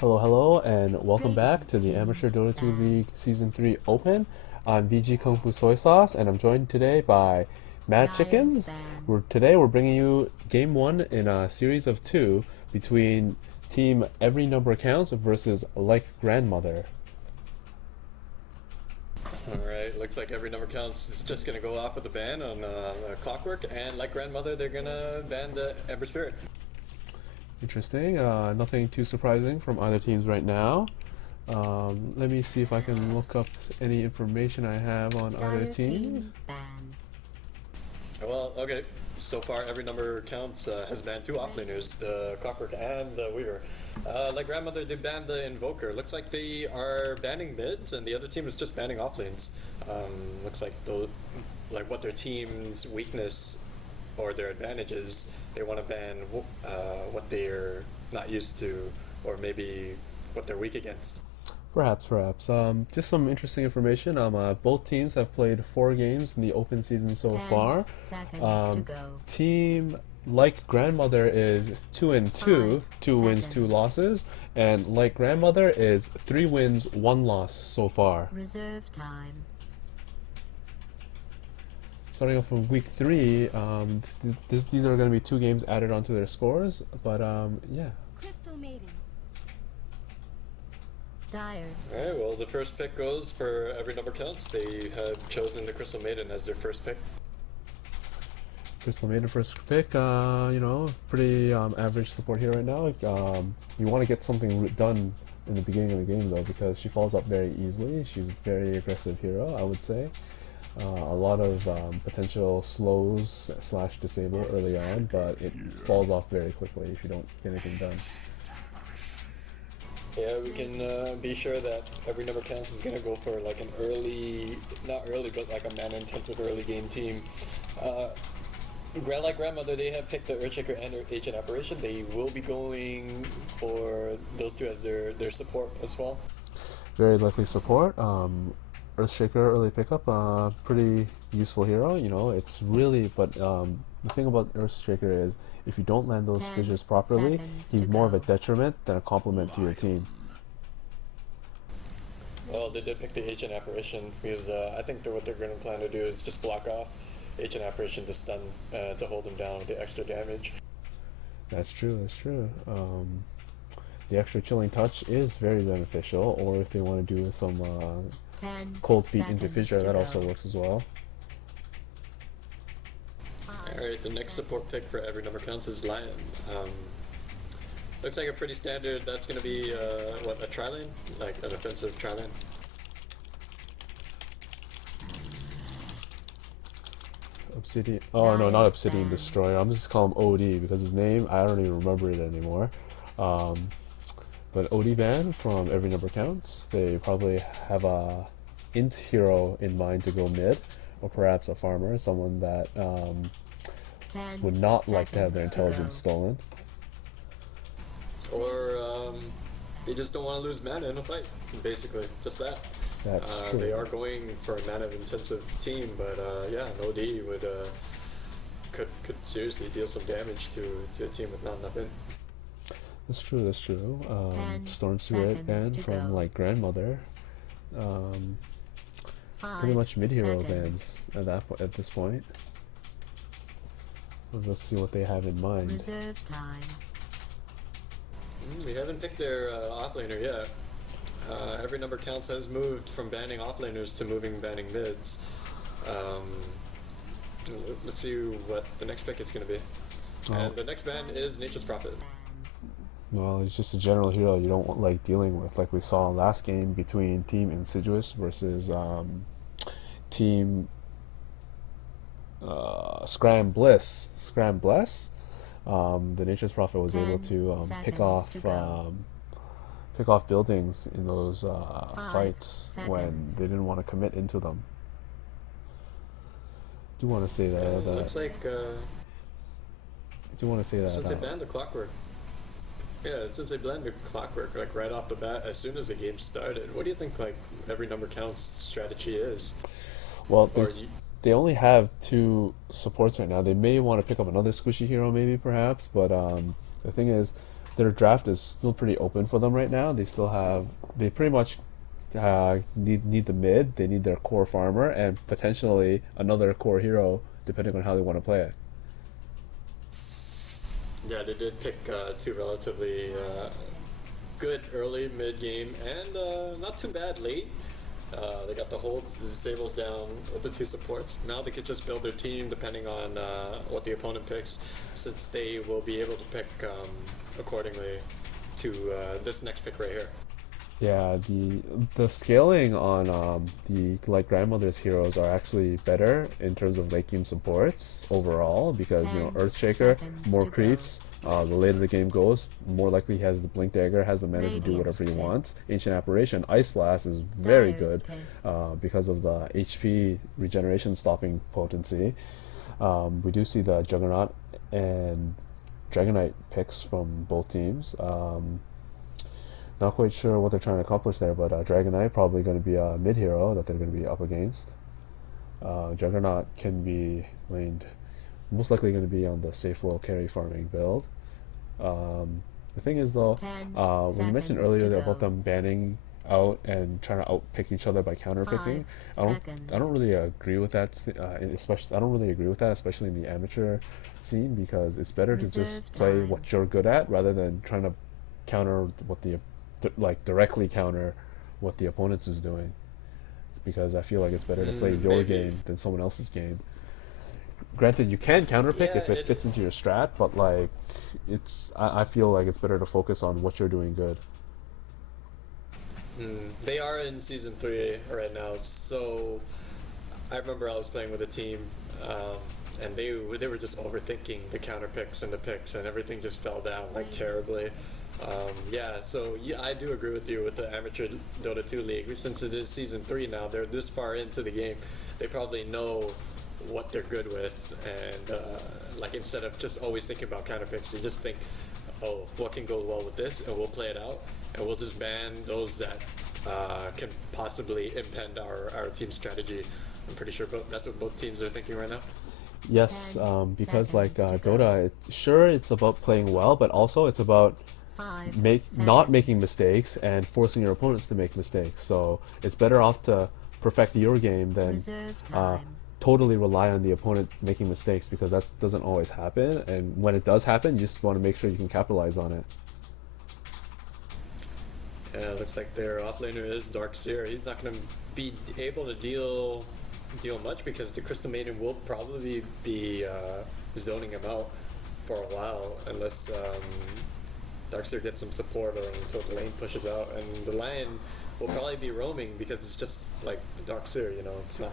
Hello, and welcome back to the Amateur Dota 2 League Season 3 Open. I'm VG KungFuSoySauce, and I'm joined today by MadChickins. Today we're bringing you Game 1 in a series of 2 between Team Every Number Counts versus Like Grandmother. Alright, looks like Every Number Counts is just gonna go off with a ban on Clockwork, and like Grandmother, they're gonna ban the Ember Spirit. Interesting. Nothing too surprising from either teams right now. Let me see if I can look up any information I have on either team. Well, okay. So far, Every Number Counts has banned two offlaners, the Clockwork and the Weaver. Like Grandmother, they banned the Invoker. Looks like they are banning mids, and the other team is just banning offlanes. Looks like what their team's weakness or their advantages, they want to ban what they're not used to, or maybe what they're weak against. Perhaps. Just some interesting information. Both teams have played 4 games in the open season so far. Team Like Grandmother is 2-2, 2 wins, 2 losses, and Like Grandmother is 3 wins, 1 loss so far. Reserve time. Starting off from week 3, these are going to be 2 games added onto their scores, but yeah. Crystal Maiden. Dyers. Alright, well, the first pick goes for Every Number Counts. They have chosen the Crystal Maiden as their first pick. Crystal Maiden first pick, pretty average support here right now. You want to get something done in the beginning of the game though, because she falls up very easily. She's a very aggressive hero, I would say. A lot of potential slows / disable early on, but it falls off very quickly if you don't get anything done. Yeah, we can be sure that Every Number Counts is going to go for like an early, not early, but like a mana-intensive early game team. Like Grandmother, they have picked the Earthshaker and Agent Apparition. They will be going for those two as their support as well. Very likely support. Earthshaker early pickup, pretty useful hero. It's really, but the thing about Earthshaker is if you don't land those fissures properly, he's more of a detriment than a complement to your team. Well, they did pick the Agent Apparition because I think what they're going to plan to do is just block off Agent Apparition to stun, to hold him down with the extra damage. That's true. The extra chilling touch is very beneficial, or if they want to do some cold feet into fissure, that also works as well. Alright, the next support pick for Every Number Counts is Lion. Looks like a pretty standard, that's going to be, a tri-lane? Like an offensive tri-lane? Obsidian, oh no, not Obsidian Destroyer, I'm just calling him OD because his name, I don't even remember it anymore. But OD ban from Every Number Counts. They probably have a int hero in mind to go mid, or perhaps a farmer, someone that would not like to have their intelligence stolen. Or they just don't want to lose mana in a fight, basically, just that. That's true. They are going for a mana-intensive team, but yeah, an OD would could seriously deal some damage to a team with not enough in. That's true. Storm Spirit ban from Like Grandmother. Pretty much mid-hero bans at this point. Let's see what they have in mind. Reserve time. We haven't picked their offlaner yet. Every Number Counts has moved from banning offlaners to banning mids. Let's see what the next pick is going to be. And the next ban is Nature's Prophet. Well, it's just a general hero you don't like dealing with, like we saw last game between Team Insidious versus Team Scrambless. The Nature's Prophet was able to pick off buildings in those fights when they didn't want to commit into them. I do want to say that. Looks like. I do want to say that. Since they banned the Clockwork. Yeah, since they banned the Clockwork, like right off the bat, as soon as the game started, what do you think like Every Number Counts strategy is? Well, they only have 2 supports right now. They may want to pick up another squishy hero, maybe perhaps, but the thing is, their draft is still pretty open for them right now. They pretty much need the mid. They need their core farmer and potentially another core hero, depending on how they want to play it. Yeah, they did pick two relatively good early mid game and not too bad late. They got the holds, the disables down with the two supports. Now they could just build their team depending on what the opponent picks, since they will be able to pick accordingly to this next pick right here. Yeah, the scaling on the like grandmother's heroes are actually better in terms of late game supports overall because you know 10 Earthshaker, seconds more to go. creeps. The later the game goes, more likely he has the blink dagger, has the mana to do whatever he Radiant's wants. Ancient Apparition, Ice Blast is very Dyer's good pick. because of the HP regeneration stopping potency. We do see the Juggernaut and Dragonite picks from both teams. Not quite sure what they're trying to accomplish there, but Dragonite probably going to be a mid hero that they're going to be up against. Juggernaut can be laned, most likely going to be on the safe roll carry farming build. The thing is though, 10 when you mentioned seconds earlier to about go. them banning out and trying to outpick each other by counter picking, 5 I don't really agree with that. Especially, I don't really agree with that, especially in the amateur scene, because it's better to just Reserve play time. what you're good at rather than trying to counter what the directly counter what the opponent's is doing. Because I feel like it's better to play your Maybe. game than someone else's game. Granted, you can counterpick Yeah, if it fits into your strat, but like I feel like it's better to focus on what you're doing good. They are in season 3 right now, so I remember I was playing with a team, and they were just overthinking the counter picks and the picks, and everything just fell down like terribly. So I do agree with you with the amateur Dota 2 league. Since it is season 3 now, they're this far into the game. They probably know what they're good with, and like instead of just always thinking about counter picks, you just think, oh, what can go well with this, and we'll play it out, and we'll just ban those that can possibly impede our team strategy. I'm pretty sure that's what both teams are thinking right now. Yes, 10 because like seconds to go. Dota, it's about playing well, but also it's about 5 not seconds. making mistakes and forcing your opponents to make mistakes. So it's better off to perfect your game than Reserve uh, time. totally rely on the opponent making mistakes, because that doesn't always happen. And when it does happen, you just want to make sure you can capitalize on it. Yeah, looks like their offlaner is Darkseer. He's not going to be able to deal much because the Crystal Maiden will probably be zoning him out for a while, unless Darkseer gets some support or until the lane pushes out. And the Lion will probably be roaming because it's just like the Darkseer, you know, it's not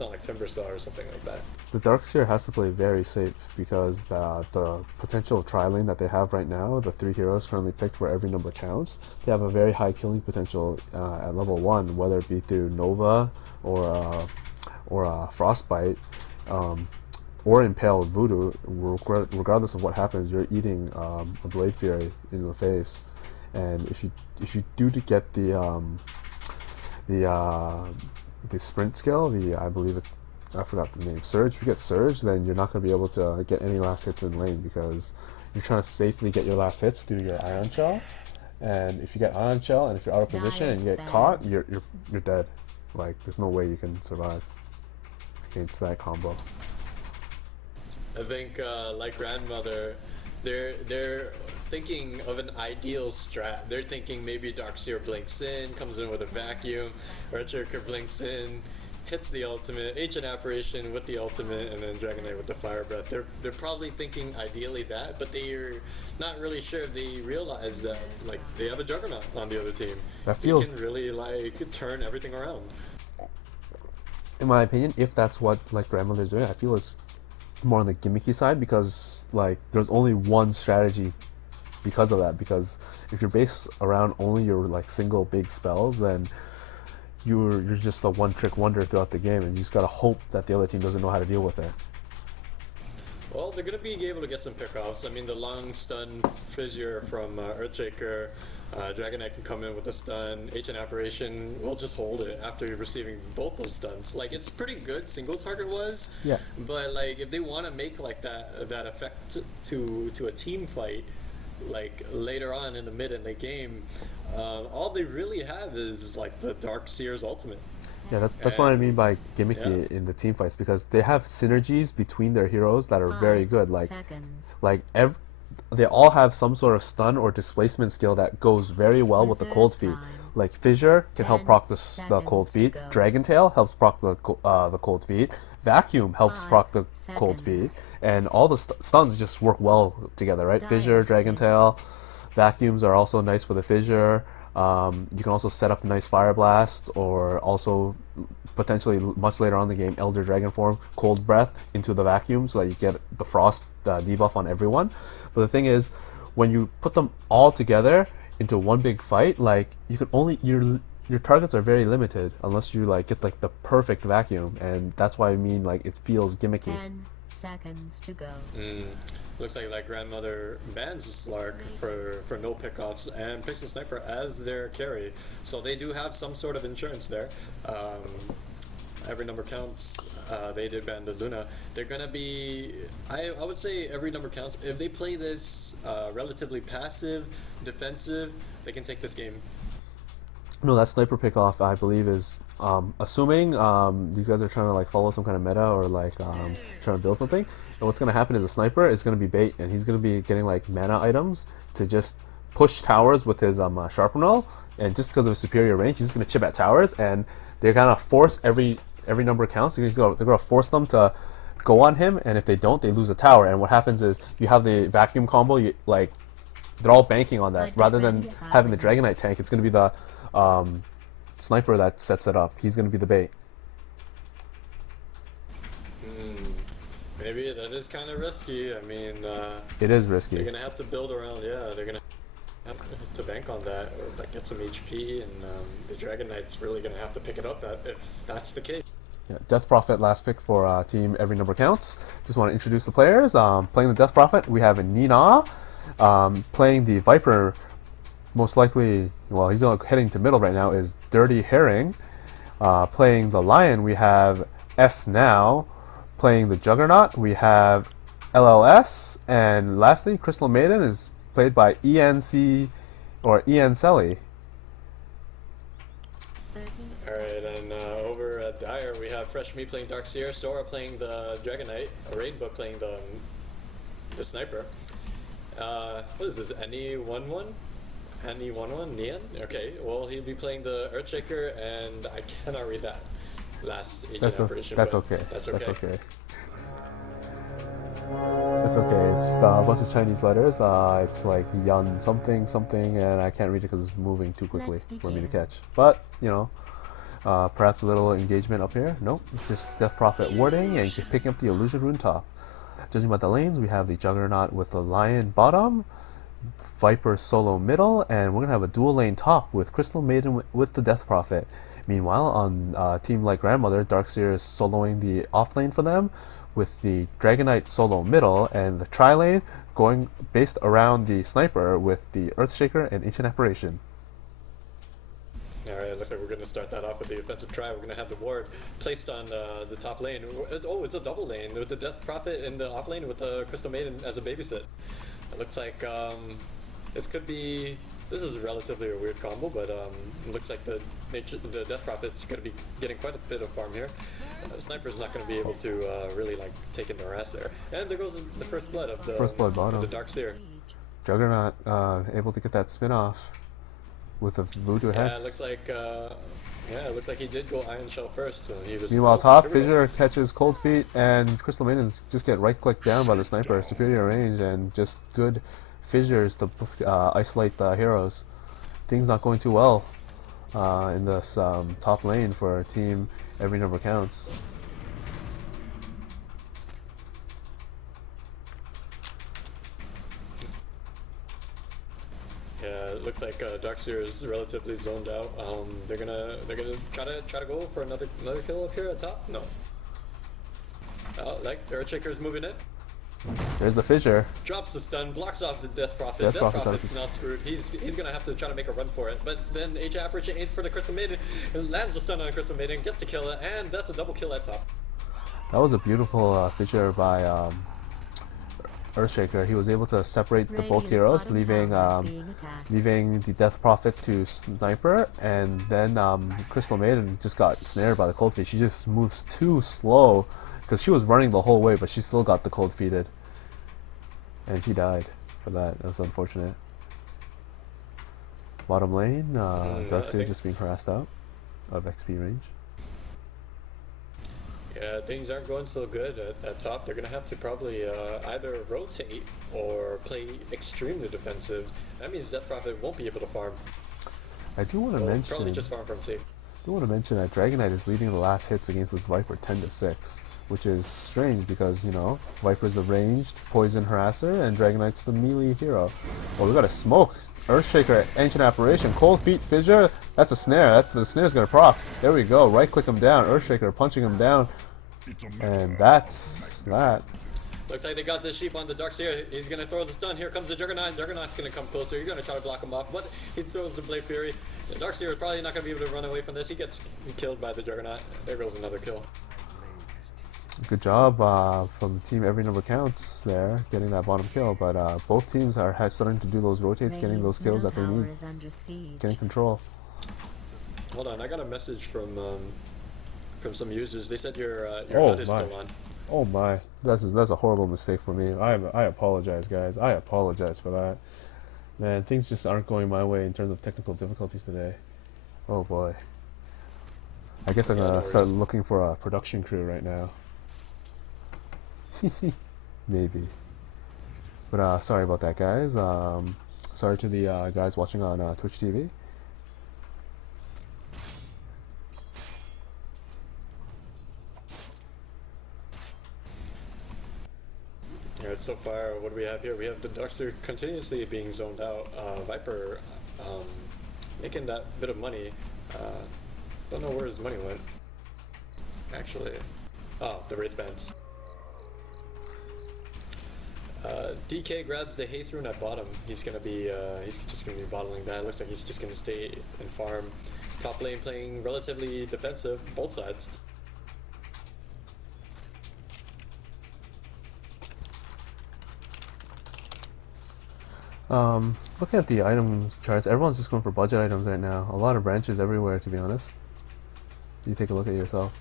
like Timbersaw or something like that. The Darkseer has to play very safe because the potential tri-lane that they have right now, the 3 heroes currently picked for every number counts, they have a very high killing potential at level 1, whether it be through Nova or Frostbite or Impale Voodoo. Regardless of what happens, you're eating a Blade Fury in the face. And if you do to get the sprint skill, I believe I forgot the name, Surge. If you get Surge, then you're not going to be able to get any last hits in lane because you're trying to safely get your last hits through your Ion Shell. And if you get Ion Shell and if you're out of position and you get caught, you're dead. Like, there's no way you can survive against that combo. I think, like Grandmother, they're thinking of an ideal strat. They're thinking maybe Darkseer blinks in, comes in with a vacuum, Earthshaker blinks in, hits the ultimate, Ancient Apparition with the ultimate, and then Dragonite with the Fire Breath. They're probably thinking ideally that, but they're not really sure if they realize that like they have a Juggernaut on the other team. That feels, He can really like turn everything around. in my opinion, if that's what like Grandmother's doing, I feel it's more on the gimmicky side because like there's only one strategy because of that. Because if you're based around only your like single big spells, then you're just a one-trick wonder throughout the game, and you just gotta hope that the other team doesn't know how to deal with it. Well, they're going to be able to get some pickoffs. I mean, the long stun Fissure from Earthshaker, Dragonite can come in with a stun, Ancient Apparition will just hold it after receiving both those stuns. Like, it's pretty good single target was, Yeah. but like if they want to make like that effect to a team fight, like later on in the mid and late game, all they really have is like the Dark Seer's ultimate. Yeah, that's what I mean by gimmicky Yeah. in the team fights, because they have synergies between their heroes that are very 5 good. Like seconds. they all have some sort of stun or displacement skill that goes very well with the cold feet. Reserve time. Like Fissure can help 10 proc the cold seconds to feet. go. Dragon Tail helps proc the cold feet. Vacuum helps 5 proc the cold seconds. feet, and all the stuns just work well together, right? Dire Fissure, Dragon Spirit. Tail, vacuums are also nice for the Fissure. You can also set up a nice Fire Blast, or also potentially much later on in the game, Elder Dragon form, Cold Breath into the vacuum so that you get the frost debuff on everyone. But the thing is, when you put them all together into one big fight, like you can only your targets are very limited unless you like get like the perfect vacuum, and that's why I mean like it feels gimmicky. 10 seconds to go. Looks like that grandmother bans Slark for no pickoffs and picks the sniper as their carry. So they do have some sort of insurance there. Every number counts. They did ban the Luna. They're gonna be. I would say every number counts. If they play this relatively passive, defensive, they can take this game. No, that sniper pickoff I believe is assuming these guys are trying to like follow some kind of meta or like trying to build something. And what's gonna happen is a sniper is gonna be bait, and he's gonna be getting like mana items to just push towers with his sharpener. And just because of his superior range, he's just gonna chip at towers, and they're gonna force every number counts. So they're gonna force them to go on him, and if they don't, they lose a tower. And what happens is you have the vacuum combo. Like they're all banking on that I'd rather be than ready to have having the them. Dragonite tank. It's gonna be the sniper that sets it up. He's gonna be the bait. Maybe that is kind of risky. I mean, It is they're risky. gonna have to build around. Yeah, they're gonna have to bank on that or like get some HP, and the Dragon Knight's really gonna have to pick it up if that's the case. Yeah, Death Prophet last pick for team Every Number Counts. Just want to introduce the players. Playing the Death Prophet, we have Nina. Playing the Viper, most likely, well, he's heading to middle right now, is Dirty Herring. Playing the Lion, we have S Now. Playing the Juggernaut, we have LLS. And lastly, Crystal Maiden is played by ENC or Ian Selly. 30 Alright, and over at Dire we have Fresh Me playing Dark Seer, Sora playing the Dragon Knight, Rainbow playing the Sniper. What is this, NE11? NE11? Neon? Okay, well he'll be playing the Earthshaker, and I cannot read that last agent That's operation. that's but okay. That's okay. That's okay. It's okay. It's a bunch of Chinese letters. It's like Yun something something, and I can't read it because it's moving too quickly Let's for me to begin. catch. But you know, perhaps a little engagement up here. Nope, it's just Death Prophet warding and picking up the Illusion Rune top. Judging by the lanes, we have the Juggernaut with the Lion bottom, Viper solo middle, and we're gonna have a dual lane top with Crystal Maiden with the Death Prophet. Meanwhile, on team like Grandmother, Darkseer is soloing the off lane for them, with the Dragonite solo middle, and the tri lane going based around the Sniper with the Earthshaker and Ancient Apparition. Alright, it looks like we're going to start that off with the offensive try. We're going to have the ward placed on the top lane. Oh, it's a double lane with the Death Prophet in the off lane with the Crystal Maiden as a babysit. It looks like this could be. This is relatively a weird combo, but it looks like the Death Prophet's going to be getting quite a bit of farm here. The Sniper's not going to be able to really like take in their ass there. And there goes the first blood of the First blood bottom. of the Dark Seer. Juggernaut able to get that spin off with a Voodoo Yeah, Hex. it looks like it looks like he did go Iron Shell first. So he was. Meanwhile, oh, top here we go. Fissure catches Cold Feet, and Crystal Maidens just get right clicked down by the Sniper. Superior range and just good fissures to isolate the heroes. Things not going too well in this top lane for team Every Number Counts. Yeah, it looks like Darkseer is relatively zoned out. They're gonna try to go for another kill up here at top. No. Like Earthshaker's moving in. There's the Fissure. Drops the stun, blocks off the Death Prophet. Death Death Prophet's Prophet's out. now screwed. He's gonna have to try to make a run for it. But then H Apparition aims for the Crystal Maiden, lands the stun on Crystal Maiden, gets the kill, and that's a double kill at top. That was a beautiful Fissure by Earthshaker, he was able to separate the both Radiant's heroes, bottom leaving tower is being attacked. leaving the Death Prophet to Sniper, and then Crystal Maiden just got snared by the cold feet. She just moves too slow because she was running the whole way, but she still got the cold feeted, and she died for that. It was unfortunate. Bottom lane, Darkseer just being harassed out of XP range. Yeah, things aren't going so good at top. They're gonna have to probably either rotate or play extremely defensive. That means Death Prophet won't be able to farm. I do want to mention. Probably just farm from safe. I do want to mention that Dragon Knight is leading the last hits against this Viper 10-6, which is strange because, you know, Viper's the ranged poison harasser and Dragon Knight's the melee hero. Oh, we got a smoke. Earthshaker, Ancient Apparition, Cold Feet, Fissure. That's a snare. The snare's gonna proc. There we go. Right click him down. Earthshaker punching him down. And that's that. Looks like they got the sheep on the Darkseer. He's gonna throw the stun. Here comes the Juggernaut. Juggernaut's gonna come closer. You're gonna try to block him off, but he throws the Blade Fury. The Darkseer is probably not gonna be able to run away from this. He gets killed by the Juggernaut. There goes another kill. Good job from the team Every Number Counts there, getting that bottom kill. But both teams are starting to do those rotates, getting those kills that they need, getting control. Hold on, I got a message from some users. They said your Oh HUD is my. still on. Oh my, that's a horrible mistake for me. I apologize, guys. I apologize for that. Man, things just aren't going my way in terms of technical difficulties today. Oh boy. I guess I'm Yeah, gonna no start worries. looking for a production crew right now. Maybe. But sorry about that, guys. Sorry to the guys watching on Twitch TV. Alright, so far, what do we have here? We have the Darkseer continuously being zoned out. Viper making that bit of money. Don't know where his money went. Actually. Oh, the Wraith Bands. DK grabs the haste rune at bottom. He's gonna be he's just gonna be bottling that. Looks like he's just gonna stay and farm. Top lane playing relatively defensive, both sides. Looking at the items charts, everyone's just going for budget items right now. A lot of branches everywhere, to be honest. You take a look at yourself.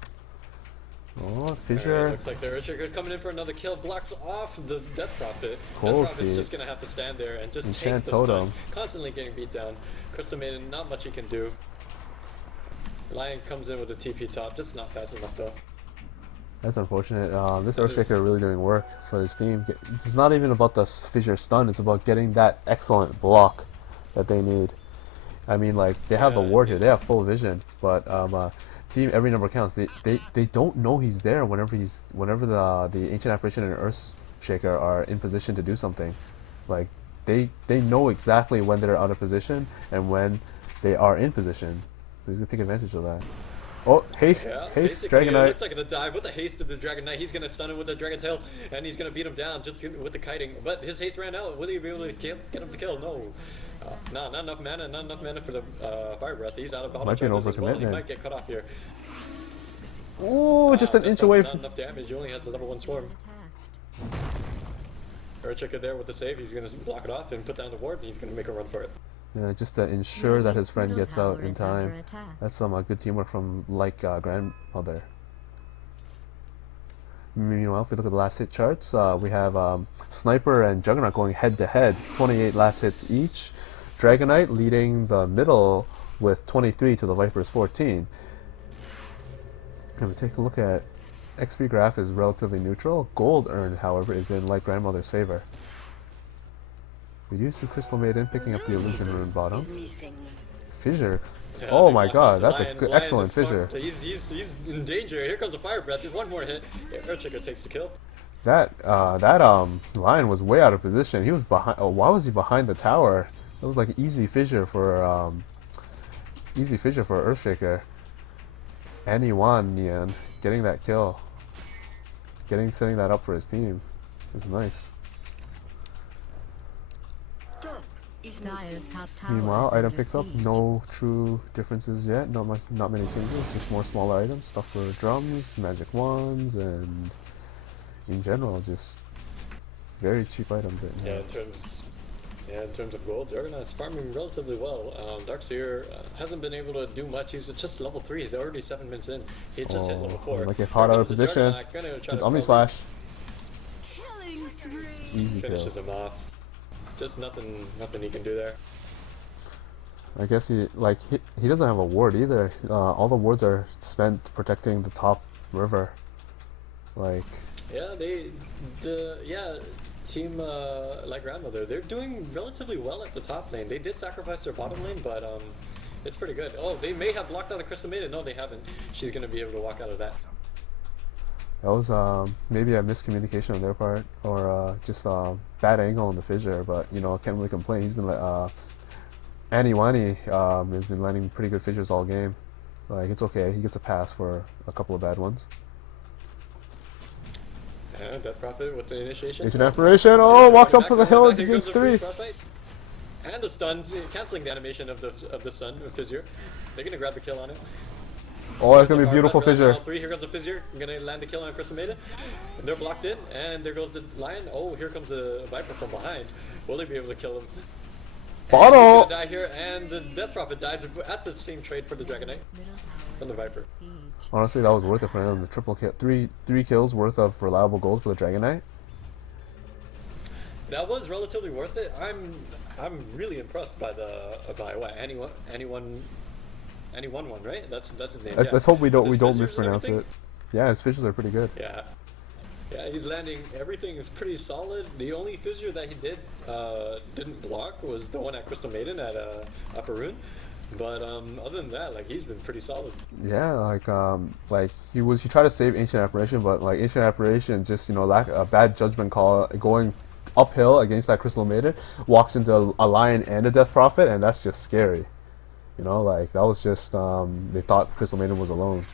Oh, Fissure. Looks like the Earthshaker's coming in for another kill. Blocks off the Death Prophet. Cold Death Prophet's Feet. just gonna have to stand there and just Enchant take the stun. Totem. Constantly getting beat down. Crystal Maiden, not much he can do. Lion comes in with a TP top, just not fast enough though. That's unfortunate. This Earthshaker really doing work for his team. It's not even about the Fissure stun, it's about getting that excellent block that they need. I mean, like, they have the ward here, they have full vision, but team Every Number Counts, they don't know he's there whenever the Ancient Apparition and Earthshaker are in position to do something. Like, they know exactly when they're out of position and when they are in position. So he's gonna take advantage of that. Oh, haste, Yeah, haste, basically, Dragon it Knight. looks like a dive with the haste of the Dragon Knight. He's gonna stun him with the Dragon Tail, and he's gonna beat him down just with the kiting. But his haste ran out. Will he be able to get him to kill? No. Not enough mana. Not enough mana for the Fire Breath. He's out of auto Might be an charges as well. He overcommitment. might get cut off here. Ooh, just an inch away Not from... enough damage. He only has the level 1 swarm. Earthshaker there with the save. He's gonna block it off and put down the ward, and he's gonna make a run for it. Yeah, just to ensure that his friend Middle gets out tower in is under time. attack. That's some good teamwork from, like, grandmother. Meanwhile, if we look at the last hit charts, we have Sniper and Juggernaut going head to head, 28 last hits each. Dragon Knight leading the middle with 23 to the Viper's 14. And we take a look at XP graph is relatively neutral. Gold earned, however, is in like grandmother's favor. We do see Crystal Maiden picking up the illusion rune bottom. Fissure. Yeah, Oh they my blocked god, the that's Lion. a good, Lion excellent is smart. Fissure. He's in danger. Here comes a Fire Breath. There's one more hit. Yeah, Earthshaker takes the kill. That Lion was way out of position. He was behind. Oh, why was he behind the tower? It was like easy fissure for Earthshaker. And he won in the end, getting that kill, setting that up for his team. It was nice. Dire's top tower Meanwhile, is item under picks up. siege. No true differences yet. Not many changes. Just more smaller items. Stuff for drums, magic wands, and in general, just Very cheap item. But, Yeah, in terms of gold, Juggernaut's farming relatively well. Darkseer hasn't been able to do much. He's just level 3. He's already 7 minutes in. He just hit level 4. Might get caught out of position. It's Omni Slash. Killing spree. Easy kill. Finishes him off. Just nothing he can do there. I guess he doesn't have a ward either. All the wards are spent protecting the top river. Like. Yeah, team like Grandmother, they're doing relatively well at the top lane. They did sacrifice their bottom lane, but it's pretty good. Oh, they may have blocked out a Crystal Maiden. No, they haven't. She's gonna be able to walk out of that. That was maybe a miscommunication on their part, or just a bad angle on the fissure. But you know, can't really complain. He's been Annie Wani has been landing pretty good fissures all game. Like it's okay. He gets a pass for a couple of bad ones. And Death Prophet with the initiation. Ancient Apparition. Oh, walks up to the hill and gains 3. And the stun, canceling the animation of the stun of Fissure. They're gonna grab the kill on it. Oh, that's gonna be a beautiful fissure. Here comes a Fissure. I'm gonna land the kill on Crystal Maiden. And they're blocked in, and there goes the Lion. Oh, here comes a Viper from behind. Will they be able to kill him? Bottle! He's gonna die here, and the Death Prophet dies at the same trade for the Dragon Knight from the Viper. Honestly, that was worth it for him. The triple kill, three kills worth of reliable gold for the Dragon Knight. That was relatively worth it. I'm really impressed by what anyone one, right? That's his name. Let's hope we don't mispronounce it. Yeah, his fishes are pretty good. Yeah, he's landing. Everything is pretty solid. The only fissure that he didn't block was the one at Crystal Maiden at Upper Rune. But other than that, like he's been pretty solid. Yeah, like he tried to save Ancient Apparition, but like Ancient Apparition just lack a bad judgment call going uphill against that Crystal Maiden, walks into a Lion and a Death Prophet, and that's just scary. Like that was just they thought Crystal Maiden was alone.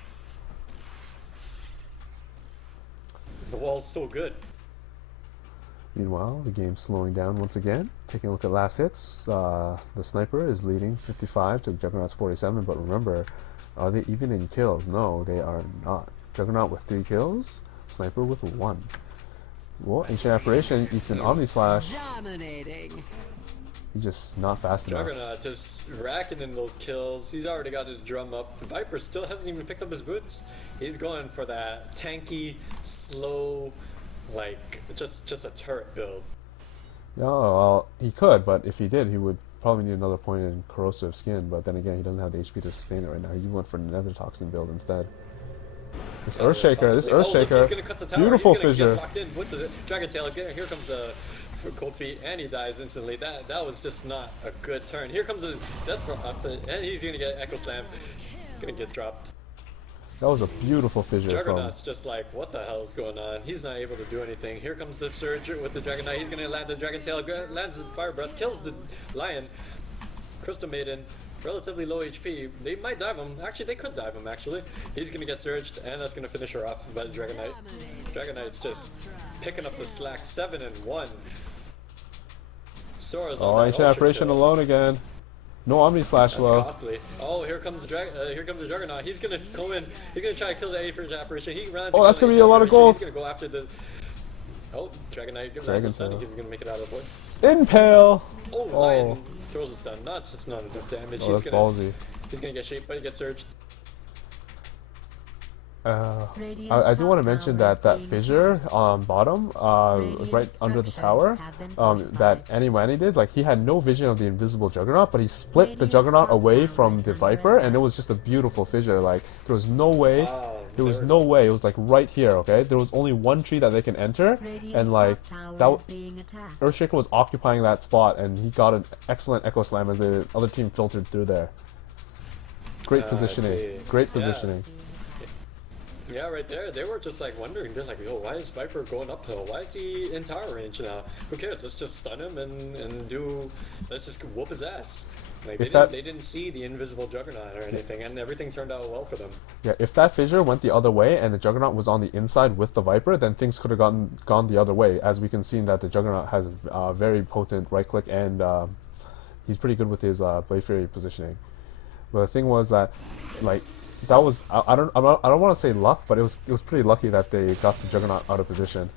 The wall's so good. Meanwhile, the game's slowing down once again. Taking a look at last hits, the Sniper is leading 55 to the Juggernaut's 47, but remember, are they even in kills? No, they are not. Juggernaut with 3 kills, Sniper with 1. Well, Ancient Apparition eats an Omni Slash. Dominating. He's just not fast enough. Juggernaut just racking in those kills. He's already got his drum up. The Viper still hasn't even picked up his boots. He's going for that tanky, slow, like just a turret build. Yeah, well, he could, but if he did, he would probably need another point in corrosive skin. But then again, he doesn't have the HP to sustain it right now. He went for the Nether Toxin build instead. This Earthshaker, beautiful fissure. Locked in with the Dragon Tail again. Here comes the Cold Feet, and he dies instantly. That was just not a good turn. Here comes a Death Prophet, and he's gonna get Echo Slam. Gonna get dropped. That was a beautiful fissure. Juggernaut's just like, what the hell is going on? He's not able to do anything. Here comes the Surge with the Dragon Knight. He's gonna land the Dragon Tail, lands the Fire Breath, kills the Lion. Crystal Maiden, relatively low HP. They might dive him. Actually, they could dive him, actually. He's gonna get surged, and that's gonna finish her off by the Dragon Knight. Dragon Knight's just picking up the slack, 7 and 1. Sora's on Ancient Apparition alone again. No Omni Slash That's low. Costly. Oh, here comes the Juggernaut. He's gonna go in. He's gonna try to kill the Ancient Apparition. He runs. Oh, that's gonna be a lot of gold. He's gonna go after the. Oh, Dragon Knight. He's gonna make it out of the void. Impale. Oh, Lion throws a stun. Not enough damage. Oh, that's ballsy. He's gonna get shaped, but he gets surged. I do want to mention that fissure on bottom, right under the tower, that Annie did, like he had no vision of the invisible Juggernaut, but he split the Juggernaut away from the Viper, and it was just a beautiful fissure. Like there was no way, there was no way. It was like right here, okay? There was only one tree that they can enter, and like Earthshaker was occupying that spot, and he got an excellent Echo Slam as the other team filtered through there. Great positioning. Great positioning. Yeah, right there. They were just like wondering. They're like, "Yo, why is Viper going uphill? Why is he in tower range now? Who cares? Let's just stun him and do. Let's just whoop his ass." Like they didn't see the invisible Juggernaut or anything, and everything turned out well for them. Yeah, if that fissure went the other way and the Juggernaut was on the inside with the Viper, then things could have gone the other way. As we can see that the Juggernaut has very potent right click, and he's pretty good with his Blade Fury positioning. But the thing was that, like, that was I don't want to say luck, but it was pretty lucky that they got the Juggernaut out of position.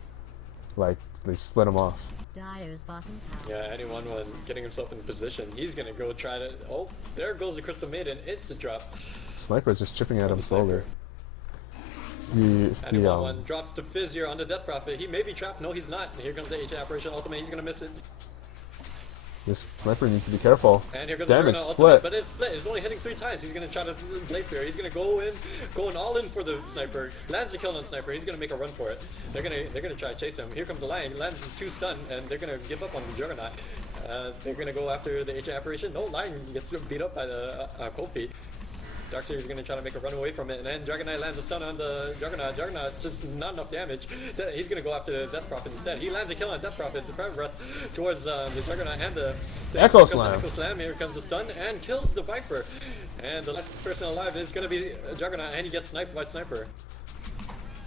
Like They split him off. Dyer's bottom tower. Yeah, anyone when getting himself in position, he's gonna go try to. Oh, there goes the Crystal Maiden. Instant drop. Sniper's just chipping at him the slowly. sniper. Anyone one drops to Fizz here on the Death Prophet. He may be trapped. No, he's not. Here comes the H Apparition Ultimate. He's gonna miss it. This sniper needs to be careful. And here goes Damage the split. Ultimate, but it's split. It's only hitting 3 times. He's gonna try to Blade Fear. He's gonna going all in for the sniper. Lands the kill on the sniper. He's gonna make a run for it. They're gonna try to chase him. Here comes the Lion. Lands his 2 stun, and they're gonna give up on the Juggernaut. They're gonna go after the H Apparition. No, Lion gets beat up by the Cold Feet. Darkseer is going to try to make a run away from it, and then Dragonite lands a stun on the Juggernaut. Juggernaut's just not enough damage. He's going to go after Death Prophet instead. He lands a kill on Death Prophet, the Private Breath towards the Juggernaut and the Echo Slam. Echo Slam. Here comes the stun and kills the Viper. And the last person alive is going to be Juggernaut, and he gets sniped by Sniper.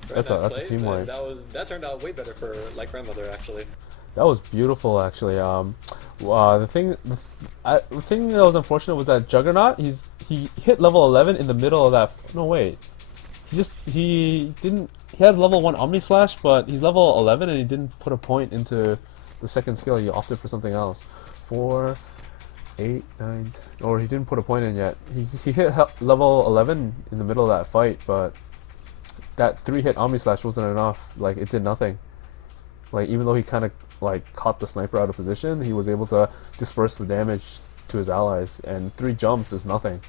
That's a team wipe. That turned out way better for Like Grandmother, actually. That was beautiful, actually. The thing that was unfortunate was that Juggernaut. He hit level 11 in the middle of that. No wait, he had level 1 Omni Slash, but he's level 11 and he didn't put a point into the second skill. He opted for something else. 4, 8, 9, or he didn't put a point in yet. He hit level 11 in the middle of that fight, but that 3-hit Omni Slash wasn't enough. Like, it did nothing. Like, even though he kind of like caught the sniper out of position, he was able to disperse the damage to his allies, and 3 jumps is nothing.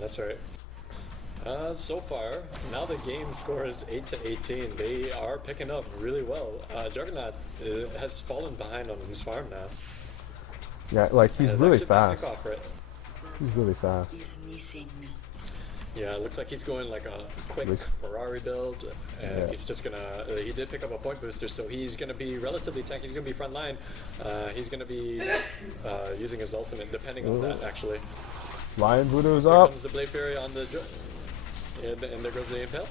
That's right. So far, now the game score is 8-18. They are picking up really well. Juggernaut has fallen behind on his farm now. Yeah, like he's really fast. Off, right? He's really fast. Yeah, it looks like he's going like a quick Ferrari build, and he's just gonna. He did pick up a point booster, so he's gonna be relatively tanky. He's gonna be front line. He's gonna be using his ultimate, depending on that actually. Lion Voodoo's Here up. comes the Blade Fury on the, and there goes the Impale.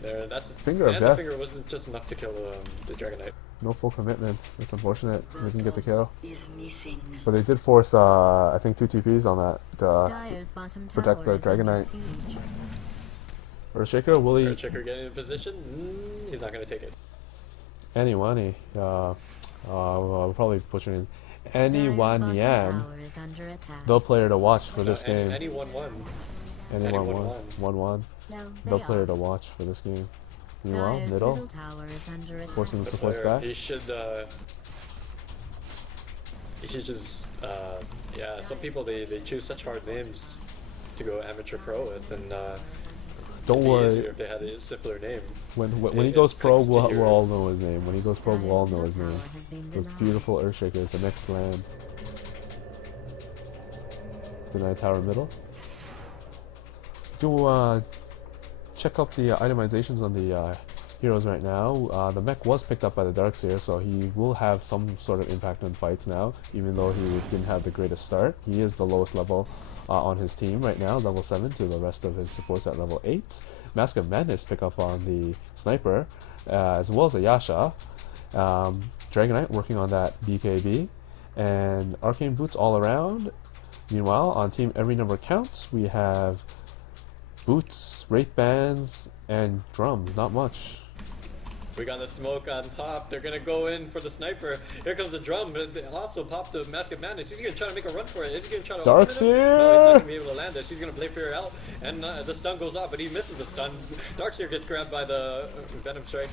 There, that's Finger of and Death. the finger wasn't just enough to kill the Dragonite. No full commitment. It's unfortunate. They didn't get the kill. But they did force, I think, 2 TPs on that to protect the Dragonite. Earthshaker, will he? Earthshaker getting in position. He's not gonna take it. Anyone, we'll probably butcher his Anyone Yan. The player to watch for this game. Anyone 1-1. The player to watch for this game. Meanwhile, middle, forcing the supports back. He should just, yeah, some people, they choose such hard names to go amateur pro with, and don't worry, if they had a simpler name. When he goes pro, we'll all know his name. When he goes pro, we'll all know his name. Those beautiful Earthshakers, the next land. Deny tower middle. Do check out the itemizations on the heroes right now. The mech was picked up by the Darkseer, so he will have some sort of impact on fights now, even though he didn't have the greatest start. He is the lowest level on his team right now, level 7, to the rest of his supports at level 8. Mask of Madness pick up on the Sniper, as well as a Yasha. Dragonite working on that BKB, and Arcane Boots all around. Meanwhile, on Team Every Number Counts, we have Boots, Wraith Bands, and Drums. Not much. We got the smoke on top. They're gonna go in for the Sniper. Here comes the Drum. They also popped the Mask of Madness. He's gonna try to make a run for it. Is he gonna try to Darkseer! No, he's not gonna be able to land this. He's gonna Blade Fury out, and the stun goes off, but he misses the stun. Darkseer gets grabbed by the Venom Strike.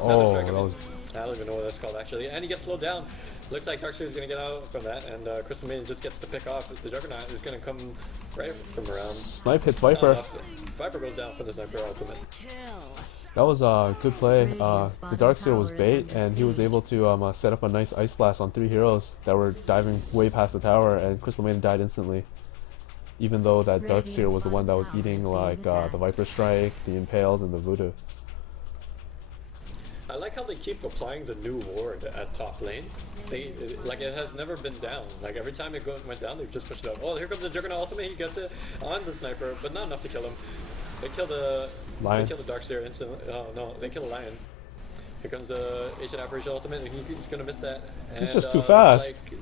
Oh, Strike, that was... I don't even know what that's called actually. And he gets slowed down. Looks like Darkseer is gonna get out from that, and Crystal Maiden just gets to pick off. The Juggernaut is gonna come right from around. Snipe hits Viper. Viper goes down for the Sniper ultimate. That was a good play. The Darkseer was bait, and he was able to set up a nice Ice Blast on 3 heroes that were diving way past the tower, and Crystal Maiden died instantly. Even though that Darkseer was the one that was eating like the Viper Strike, the Impales, and the Voodoo. I like how they keep applying the new ward at top lane. Like it has never been down. Like every time it went down, they've just pushed it up. Oh, here comes the Juggernaut ultimate. He gets it on the Sniper, but not enough to kill him. They kill the Lion. They kill the Darkseer instantly. Oh no, they kill the Lion. Here comes the Ancient Apparition ultimate, and he's gonna miss that. And, he's just too fast. Like,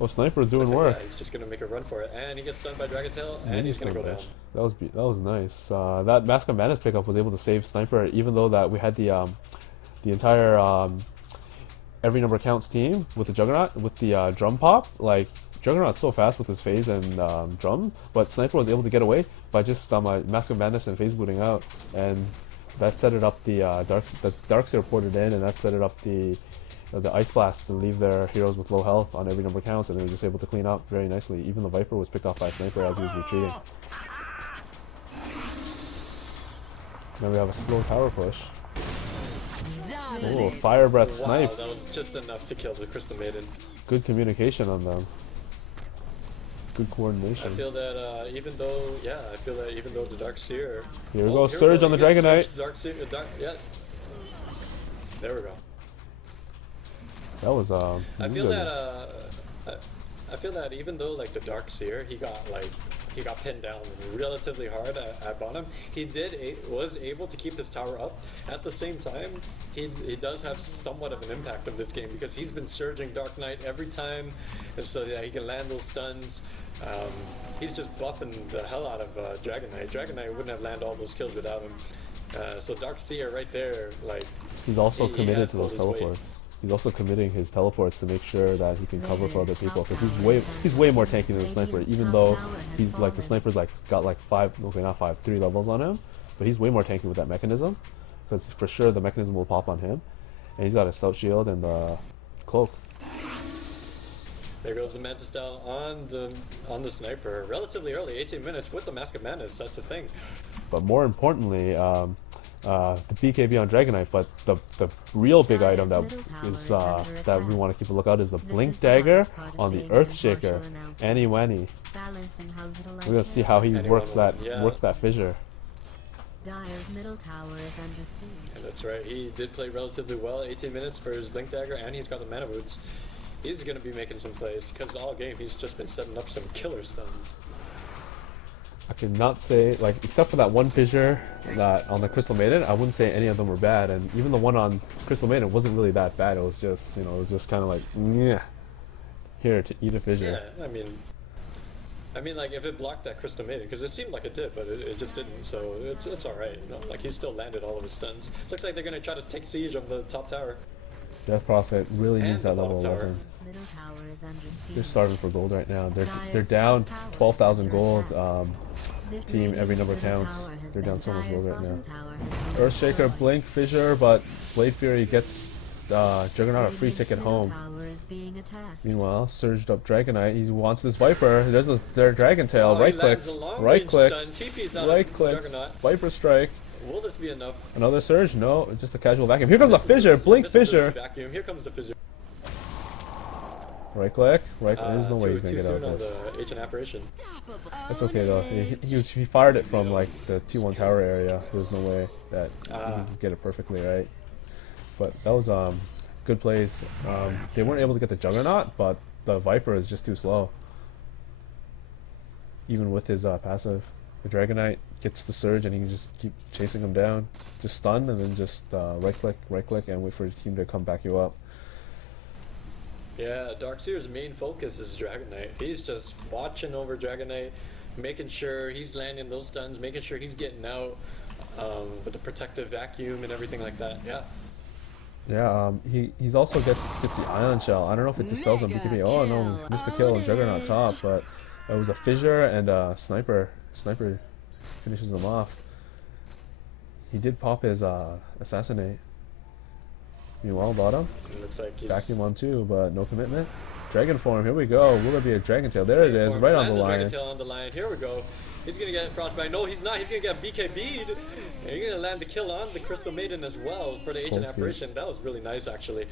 well, Sniper's doing work. Yeah, he's just gonna make a run for it, and he gets stunned by Dragon Tail, and he's gonna go down. that was nice. That Mask of Madness pickup was able to save Sniper, even though that we had the entire every number counts team with the Juggernaut with the drum pop. Like Juggernaut's so fast with his phase and drums, but Sniper was able to get away by just Mask of Madness and phase booting out, and that set it up. The Darkseer ported in, and that set it up the Ice Blast to leave their heroes with low health on every number counts, and they were just able to clean up very nicely. Even the Viper was picked off by Sniper as he was retreating. Now we have a slow tower push. Oh, Fire Breath snipe. Wow, that was just enough to kill the Crystal Maiden. Good communication on them. Good coordination. I feel that even though the Darkseer. Here we go, Surge on the Dragon Knight. Yeah. There we go. That was I feel that even though like the Darkseer, he got pinned down relatively hard at bottom. He was able to keep his tower up. At the same time, he does have somewhat of an impact on this game because he's been surging Dark Knight every time, and so yeah, he can land those stuns. He's just buffing the hell out of Dragon Knight. Dragon Knight wouldn't have landed all those kills without him. So Darkseer right there, like he's also committed to those teleports. He's also committing his teleports to make sure that he can cover for other people because he's way more tanky than the Sniper. Even though he's like the Sniper's like got like 3 levels on him, but he's way more tanky with that mechanism because for sure the mechanism will pop on him, and he's got a stout shield and the cloak. There goes the Mantis style on the Sniper relatively early, 18 minutes with the Mask of Madness. That's a thing. But more importantly, the BKB on Dragon Knight, but the real big item that is that we want to keep a lookout is the Blink Dagger on the Earthshaker, Annie Wanny. We're gonna see how he works that fissure. Dire's middle tower is under siege. And that's right, he did play relatively well, 18 minutes for his Blink Dagger, and he's got the mana boots. He's gonna be making some plays because all game he's just been setting up some killer stuns. I cannot say, like, except for that one fissure that on the Crystal Maiden, I wouldn't say any of them were bad, and even the one on Crystal Maiden wasn't really that bad. It was just, it was just kind of like, yeah, here to eat a fissure. Yeah, I mean, like if it blocked that Crystal Maiden, because it seemed like it did, but it just didn't. So it's all right. Like he still landed all of his stuns. Looks like they're gonna try to take siege of the top tower. Death Prophet really needs that level tower. 11. They're starving for gold right now. They're down 12,000 gold. Team every number counts. They're down so much gold right now. Earthshaker, Blink, Fissure, but Blade Fury gets Juggernaut a free ticket home. Meanwhile, surged up Dragon Knight. He wants this Viper. There's their Dragon Tail. Right clicks. Viper strike. Will this be enough? Another surge? No, just a casual vacuum. Here comes the Fissure. Blink Fissure. Vacuum. Here comes the Fissure. Right click. There's no way he's gonna get out of this. The Ancient Apparition. That's okay though. He fired it from like the T1 tower area. There's no way that he could get it perfectly right. But that was good plays. They weren't able to get the Juggernaut, but the Viper is just too slow. Even with his passive, the Dragon Knight gets the surge and he can just keep chasing him down. Just stun and then just right click, and wait for his team to come back you up. Yeah, Darkseer's main focus is Dragon Knight. He's just watching over Dragon Knight, making sure he's landing those stuns, making sure he's getting out with the protective vacuum and everything like that. Yeah. Yeah, he's also gets the Ion Shell. I don't know if it dispels him. BKB. Oh no, we missed the kill on Juggernaut top, but it was a Fissure and a Sniper. Sniper finishes him off. He did pop his Assassinate. Meanwhile, bottom. Looks like he's vacuum on 2, but no commitment. Dragon form, here we go. Will there be a Dragon Tail? There it is, right on the line. Dragon Tail on the line. Here we go. He's gonna get Frostbite. No, he's not. He's gonna get BKB'd. And he's gonna land the kill on the Crystal Maiden as well for the Ancient Apparition. That was really nice, actually.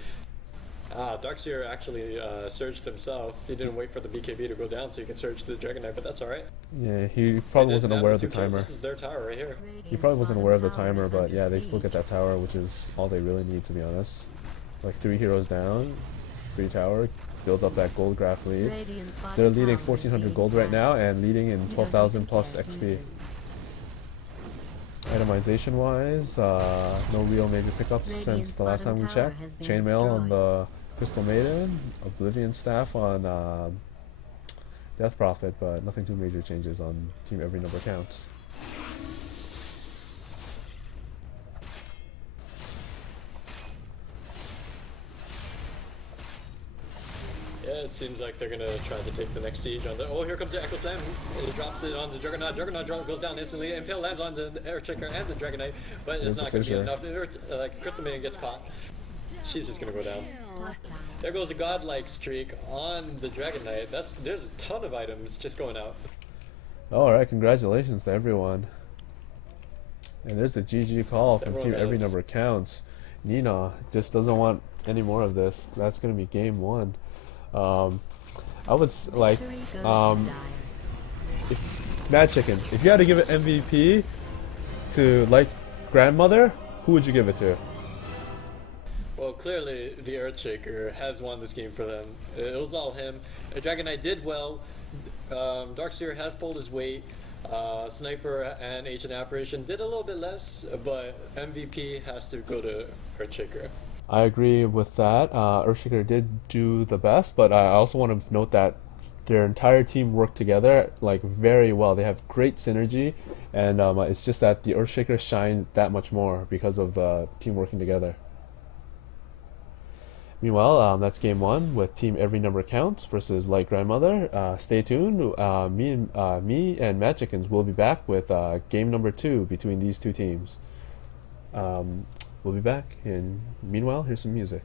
Darkseer actually surged himself. He didn't wait for the BKB to go down so he can surge the Dragon Knight, but that's alright. Yeah, he probably wasn't aware of the timer. This is their tower right here. He probably wasn't aware of the timer, but yeah, they still get that tower, which is all they really need, to be honest. Like 3 heroes down, free tower, builds up that gold graph lead. They're leading 1,400 gold right now and leading in 12,000 plus XP. Itemization wise, no real major pickups since the last time we checked. Chainmail on the Crystal Maiden, Oblivion Staff on Death Prophet, but nothing too major changes on Team Every Number Counts. It seems like they're gonna try to take the next siege on the. Oh, here comes the Echo Slam. It drops it on the Juggernaut. Juggernaut goes down instantly. Impale lands on the Earthshaker and the Dragon Knight, but it's not gonna be enough. Like Crystal Maiden gets caught. She's just gonna go down. There goes the godlike streak on the Dragon Knight. There's a ton of items just going out. Alright, congratulations to everyone. And there's the GG call from Everyone Team Every has- Number Counts. Nina just doesn't want any more of this. That's gonna be game 1. I would like Victory goes um, to Dire. if MadChickins, if you had to give an MVP to like grandmother, who would you give it to? Well, clearly the Earthshaker has won this game for them. It was all him. Dragon Knight did well. Darkseer has pulled his weight. Sniper and Ancient Apparition did a little bit less, but MVP has to go to Earthshaker. I agree with that. Earthshaker did do the best, but I also want to note that their entire team worked together like very well. They have great synergy, and it's just that the Earthshaker shined that much more because of the team working together. Meanwhile, that's game 1 with Team Every Number Counts versus Light Grandmother. Stay tuned. Me and MadChickins will be back with game number 2 between these two teams. We'll be back, and meanwhile, here's some music.